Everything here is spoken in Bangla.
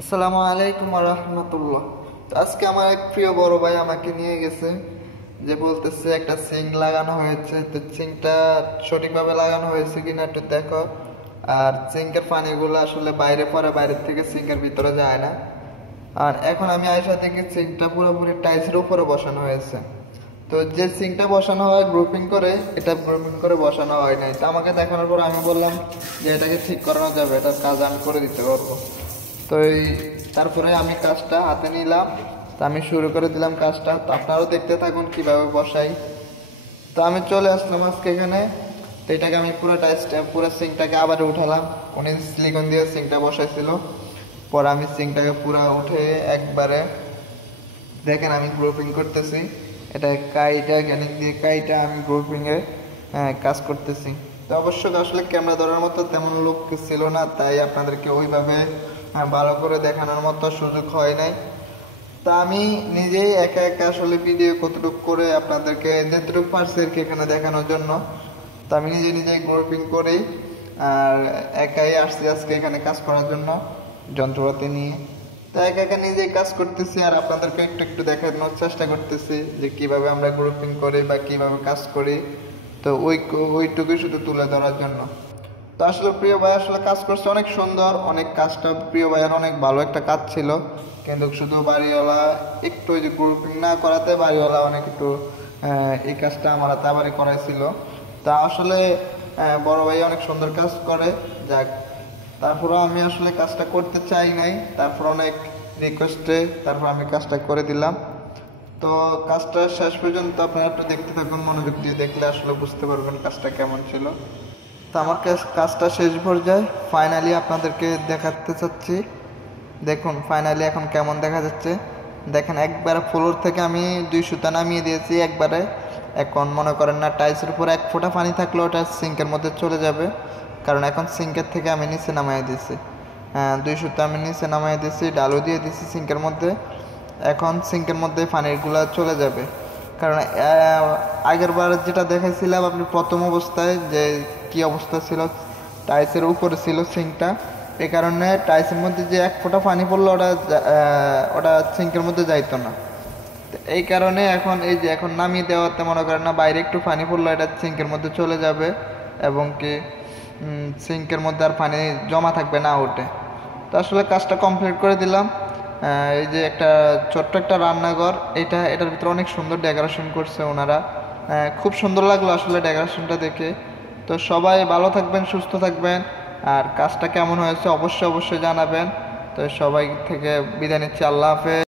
আসসালামু আলাইকুম রহমতুল্লাহ। তো আজকে আমার এক প্রিয় বড় ভাই আমাকে নিয়ে গেছে, যে বলতেছে একটা সিঙ্ক লাগানো হয়েছে, তো সিঙ্কটা সঠিকভাবে লাগানো হয়েছে কিনা একটু দেখো। আর সিঙ্কের পানিগুলো আসলে বাইরে পড়ে, বাইরের থেকে সিঙ্কের ভিতরে যায় না। আর এখন আমি আয়সা থেকে সিঙ্কটা পুরোপুরি টাইলসের উপরে বসানো হয়েছে। তো যে সিঙ্কটা বসানো হয় গ্রুপিং করে, এটা গ্রুপিং করে বসানো হয় নাই। তো আমাকে দেখানোর পর আমি বললাম যে এটাকে ঠিক করানো যাবে, এটার কাজ আমি করে দিতে পারবো। তো তারপরে আমি কাজটা হাতে নিলাম, তো আমি শুরু করে দিলাম কাজটা। তো আপনারাও দেখতে থাকুন কিভাবে বসাই। তো আমি চলে আসলাম আজকে এখানে। তো এটাকে আমি পুরো টাইসটা পুরো সিঙ্কটাকে আবার উঠালাম। উনি সিলিকন দিয়ে সিঙ্কটা বসাইছিল, পরে আমি সিঙ্কটাকে পুরো উঠে একবারে দেখেন আমি গ্রুপিং করতেছি। এটা কাইটা গ্যানিক দিয়ে কাইটা আমি গ্রুপিংয়ে কাজ করতেছি। তো অবশ্য আসলে ক্যামেরা ধরার মতো তেমন লোক ছিল না, তাই আপনাদেরকে ওইভাবে ভালো করে দেখানোর মতো সুযোগ হয় নাই। তা আমি নিজেই একা একা আসলে ভিডিও কতটুকু করে আপনাদেরকে যতটুকু পারছি আর কি এখানে দেখানোর জন্য। তো আমি নিজে নিজে গ্রুপিং করেই আর একাই আসছি আজকে এখানে কাজ করার জন্য যন্ত্রপাতি নিয়ে। তো একা একা নিজেই কাজ করতেছি আর আপনাদেরকে একটু একটু দেখানোর চেষ্টা করতেছি যে কিভাবে আমরা গ্রুপিং করি বা কিভাবে কাজ করি। তো ওইটুকুই শুধু তুলে ধরার জন্য। তো আসলে প্রিয় ভাই আসলে কাজ করছে অনেক সুন্দর, অনেক কাজটা প্রিয় ভাইয়ের অনেক ভালো একটা কাজ ছিল। কিন্তু শুধু বাড়িওয়ালা একটু ওই যে গ্রুপিং না করাতে বাড়িওয়ালা অনেক একটু এই কাজটা আমার হাতে আবারই করাইছিল। তা আসলে বড় ভাই অনেক সুন্দর কাজ করে, যাক। তারপরে আমি আসলে কাজটা করতে চাই নাই, তারপর অনেক রিকোয়েস্টে তারপর আমি কাজটা করে দিলাম। তো কাজটা শেষ পর্যন্ত আপনারা একটু দেখতে থাকুন, মনোযোগ দিয়ে দেখলে আসলে বুঝতে পারবেন কাজটা কেমন ছিল। তো আমার কাজটা শেষ পর্যায়ে ফাইনালি আপনাদেরকে দেখাতে চাচ্ছি। দেখুন ফাইনালি এখন কেমন দেখা যাচ্ছে। দেখেন একবারে ফ্লোর থেকে আমি 2 সুতা নামিয়ে দিয়েছি একবারে। এখন মনে করেন না টাইলসের উপর এক ফোঁটা পানি থাকলেও ওটা সিঙ্কের মধ্যে চলে যাবে, কারণ এখন সিঙ্কের থেকে আমি নিচে নামিয়ে দিয়েছি। 2 সুতা আমি নিচে নামিয়ে দিয়েছি, ডালু দিয়ে দিয়েছি সিঙ্কের মধ্যে। এখন সিঙ্কের মধ্যে পানিগুলো চলে যাবে, কারণ আগের বার যেটা দেখাইছিলাম আপনি প্রথম অবস্থায় যে কি অবস্থা ছিল, টাইলসের উপরে ছিল সিঙ্কটা। এই কারণে টাইলসের মধ্যে যে এক ফোঁটা পানি পড়লো ওটা সিঙ্কের মধ্যে যাইতো না। এই কারণে এখন এই যে এখন নামিয়ে দেওয়াতে মনে করেন না বাইরে একটু পানি পড়লো এটা সিঙ্কের মধ্যে চলে যাবে, এবং কি সিঙ্কের মধ্যে আর পানি জমা থাকবে না ওঠে। তো আসলে কাজটা কমপ্লিট করে দিলাম। এই যে একটা ছোট্ট একটা রান্নাঘর, এটার ভিতরে অনেক সুন্দর ডেকোরেশন করছে ওনারা। খুব সুন্দর লাগলো আসলে ডেকোরেশনটা দেখে। তো সবাই ভালো থাকবেন, সুস্থ থাকবেন। আর কাজটা কেমন হয়েছে অবশ্যই অবশ্যই জানাবেন। তো সবাই থেকে বিদায় নিচ্ছি, আল্লাহ হাফেজ।